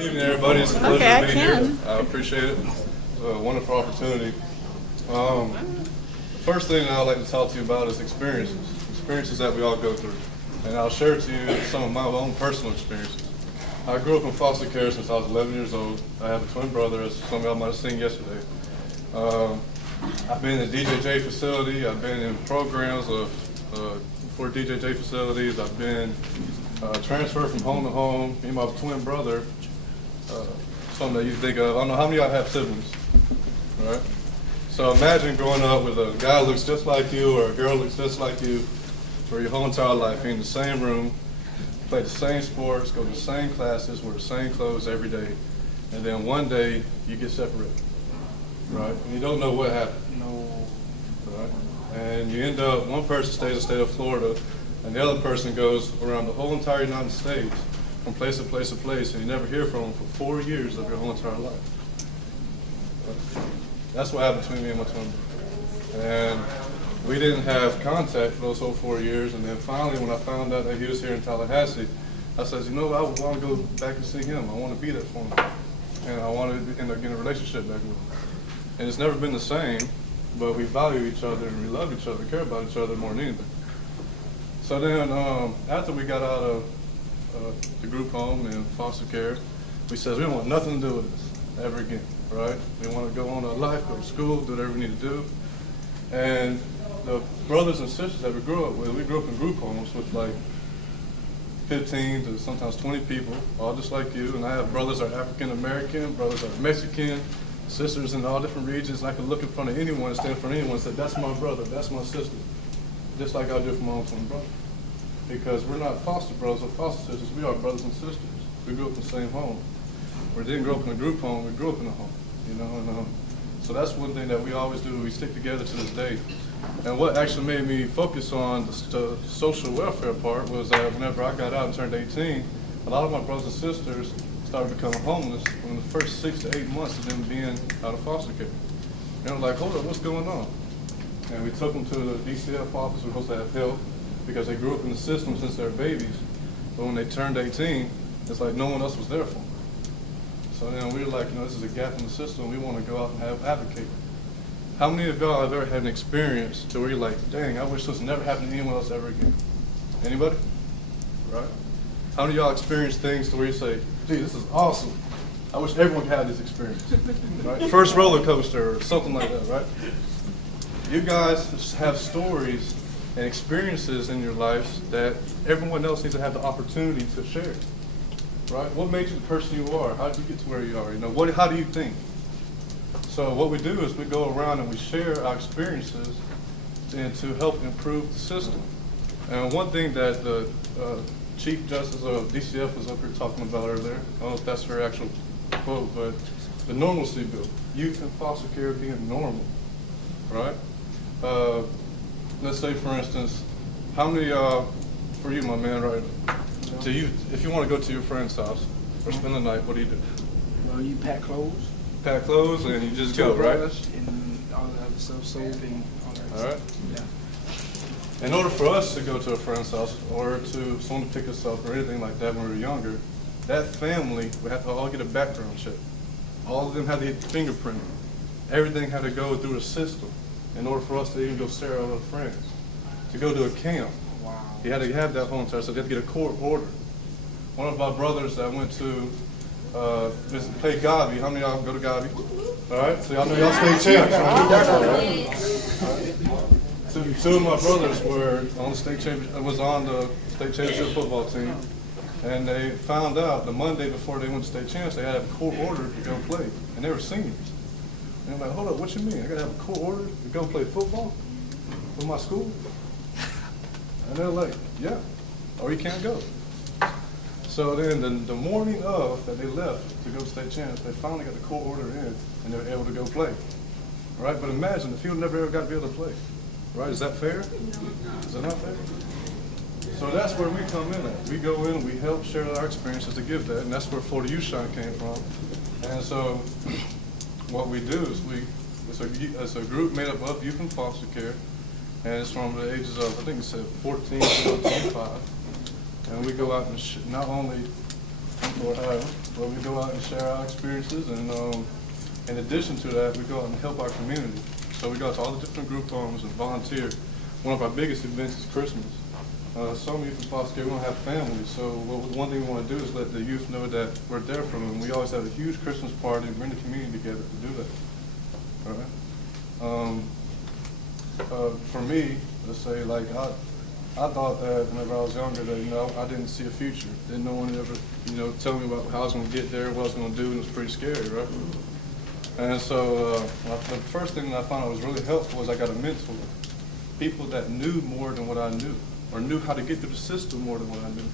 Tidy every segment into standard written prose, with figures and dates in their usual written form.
Good evening, everybody. It's a pleasure to be here. I appreciate it. It's a wonderful opportunity. The first thing that I'd like to talk to you about is experiences that we all go through. And I'll share to you some of my own personal experiences. I grew up in foster care since I was 11 years old. I have a twin brother, as some of y'all might have seen yesterday. I've been in a DJJ facility. I've been in programs for DJJ facilities. I've been transferred from home to home. Me and my twin brother, something that you think of. I don't know how many of y'all have siblings, right? So imagine growing up with a guy who looks just like you or a girl who looks just like you for your whole entire life, being in the same room, play the same sports, go to the same classes, wear the same clothes every day, and then one day you get separated, right? And you don't know what happened. No. Right? And you end up, one person stays in the state of Florida, and the other person goes around the whole entire United States, from place to place to place, and you never hear from them for 4 years of your whole entire life. That's what happened between me and my twin brother. And we didn't have contact for those whole 4 years, and then finally when I found out that he was here in Tallahassee, I said, you know, I want to go back and see him. I want to be there for him. And I want to end up getting a relationship back with him. And it's never been the same, but we value each other and we love each other, care about each other more than anything. So then after we got out of the group home and foster care, we said we don't want nothing to do with this ever again, right? We want to go on our life, go to school, do whatever we need to do. And the brothers and sisters that we grew up with, we grew up in group homes with like 15 to sometimes 20 people, all just like you. And I have brothers that are African American, brothers that are Mexican, sisters in all different regions. And I could look in front of anyone, stand in front of anyone and say, that's my brother, that's my sister. Just like I do for my own twin brother. Because we're not foster brothers or foster sisters, we are brothers and sisters. We grew up in the same home. We didn't grow up in a group home, we grew up in a home, you know. And so that's one thing that we always do, we stick together to this day. And what actually made me focus on the social welfare part was that whenever I got out and turned 18, a lot of my brothers and sisters started becoming homeless in the first 6 to 8 months of them being out of foster care. And they're like, hold up, what's going on? And we took them to the DCF office, we're supposed to have help, because they grew up in the system since they were babies. But when they turned 18, it's like no one else was there for them. So then we were like, you know, this is a gap in the system, we want to go out and advocate. How many of y'all have ever had an experience to where you're like, dang, I wish this never happened to anyone else ever again? Anybody? Right? How many of y'all experienced things to where you say, gee, this is awesome. I wish everyone had this experience. Right? First roller coaster or something like that, right? You guys have stories and experiences in your lives that everyone else needs to have the opportunity to share. Right? What made you the person you are? How did you get to where you are? You know, how do you think? So what we do is we go around and we share our experiences and to help improve the system. And one thing that the Chief Justice of DCF was up here talking about earlier, I don't know if that's her actual quote, but the normalcy bill, youth and foster care being normal, right? Let's say, for instance, how many, for you, my man, right? To you, if you want to go to your friend's house or spend the night, what do you do? Well, you pack clothes. Pack clothes and you just go, right? And all that other stuff, soap and all that All right. stuff. Yeah. In order for us to go to a friend's house or to someone to pick us up or anything like that when we were younger, that family would have to all get a background check. All of them had to get fingerprinted. Everything had to go through a system in order for us to even go stay with our friends. To go to a camp, Wow. you had to have that whole entire, so they had to get a court order. One of my brothers that went to play Gavi. How many of y'all go to Gavi? All right, so y'all know y'all state champs. Right? Two of my brothers were on the state championship football team, and they found out the Monday before they went to state champs they had to have a court order to go play, and they were seniors. And I'm like, hold up, what you mean? I gotta have a court order to go play football with my school? And they're like, yeah, or you can't go. So then the morning of that they left to go to state champs, they finally got the court order in and they were able to go play. Right? But imagine if you never ever got to be able to play. Right? Is that fair? Is that not fair? So that's where we come in at. We go in, we help share our experiences to give that, and that's where Florida Youth Shine came from. And so what we do is it's a group made up of youth in foster care, and it's from the ages of, I think it said 14 to 25. And we go out and not only Lord Highway, where we go out and share our experiences, and in addition to that, we go out and help our community. So we go out to all the different group homes and volunteer. One of our biggest events is Christmas. Some youth in foster care, we don't have families, so one thing we want to do is let the youth know that we're there for them. We always have a huge Christmas party and bring the community together to do that. All right. For me, let's say, like I thought that whenever I was younger that, you know, I didn't see a future. Didn't no one ever, you know, tell me about how I was going to get there, what I was going to do, and it was pretty scary, right? And so the first thing that I found that was really helpful was I got a mentor. People that knew more than what I knew, or knew how to get through the system more than what I knew.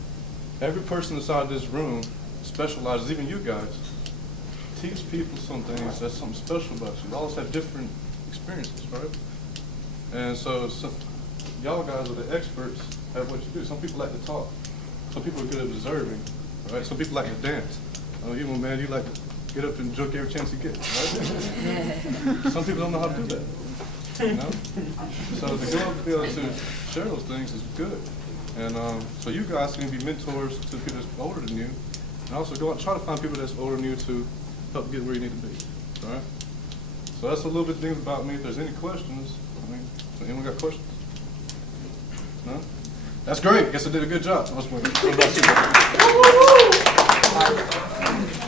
Every person inside this room specializes, even you guys. Teach people some things that's something special about you. You all have different experiences, right? And so y'all guys are the experts at what you do. Some people like to talk. Some people are good at observing, right? Some people like to dance. You, man, you like to get up and joke every chance you get, right? Some people don't know how to do that, you know? So to go up and be able to share those things is good. And so you guys can be mentors to people that's older than you, and also go out and try to find people that's older than you to help get where you need to be, all right? So that's a little bit of things about me. If there's any questions, so anyone got questions? No? That's great. Guess I did a good job. What about you?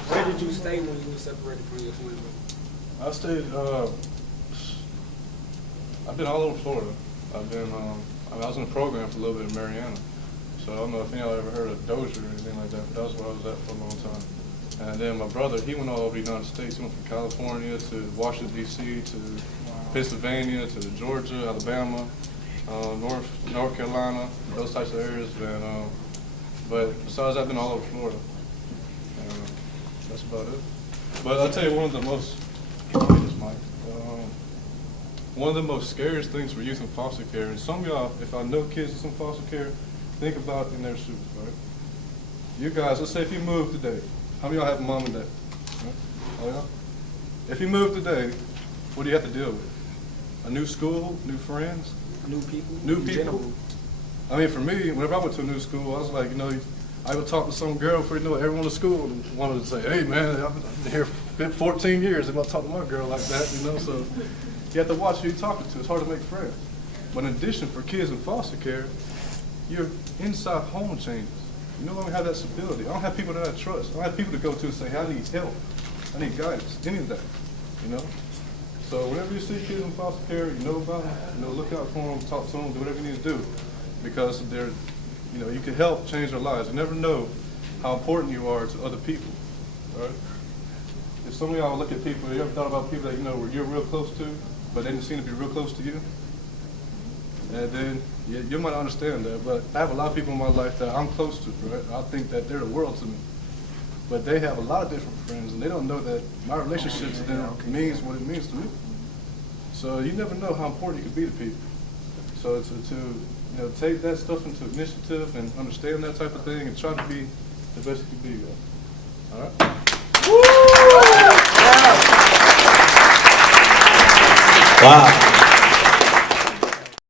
Where did you stay when you were separated from your twin brother? I stayed, I've been all over Florida. I've been, I was in a program for a little bit in Mariana. So I don't know if any of y'all ever heard of Dozier or anything like that, but that's where I was at for a long time. And then my brother, he went all over the United States. He went from California to Washington, D.C., to Pennsylvania, to Georgia, Alabama, North Carolina, those types of areas. And, but besides, I've been all over Florida. That's about it. But I'll tell you one of the most, one of the most scariest things for youth in foster care, and some of y'all, if I know kids that's in foster care, think about in their shoes, right? You guys, let's say if you move today, how many of y'all have a mom and dad? Right? Oh yeah? If you move today, what do you have to deal with? A new school, new friends? New people. New in people. general. I mean, for me, whenever I went to a new school, I was like, you know, I would talk to some girl before you know it, everyone in school wanted to say, hey man, I've been here 14 years, I'm going to talk to my girl like that, you know, so you have to watch who you're talking to. It's hard to make friends. But in addition, for kids in foster care, your inside home changes. You no longer have that stability. I don't have people that I trust. I don't have people to go to and say, hey, I need help. I need guidance, any of that, you know? So whenever you see kids in foster care, you know about them, you know, look out for them, talk to them, do whatever you need to do, because they're, you know, you can help change their lives. You never know how important you are to other people, right? If some of y'all look at people, you ever thought about people that you know where you're real close to, but they didn't seem to be real close to you? And then you might understand that, but I have a lot of people in my life that I'm close to, right? I think that they're the world to me. But they have a lot of different friends, and they don't know that my relationship to them means what it means to me. So you never know how important you can be to people. So to you know, take that stuff into initiative and understand that type of thing and try to be the best you can be. All right? Wow.